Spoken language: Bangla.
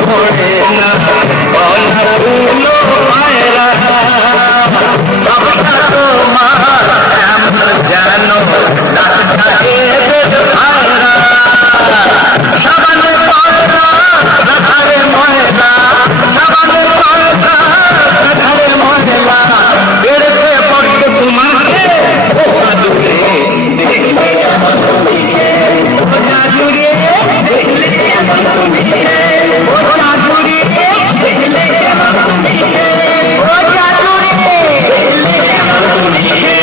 পড়ে না অনাগুলো পায়রা বাবা তোমার এমন যেন রাস্তা এদের ভাইরা সাবানের পায়রা রাধারে ময়লা সাবানের পায়রা রাধারে ময়লা বেড়েছে পড়তে তোমাকে ওটা দূরে দেখলে আমার তুমিকে ওটা জুড়ে দেখলে আমার তুমিকে ওটা জুড়ে দেখলে আমার তুমিকে ওটা জুড়ে দেখলে আমার তুমিকে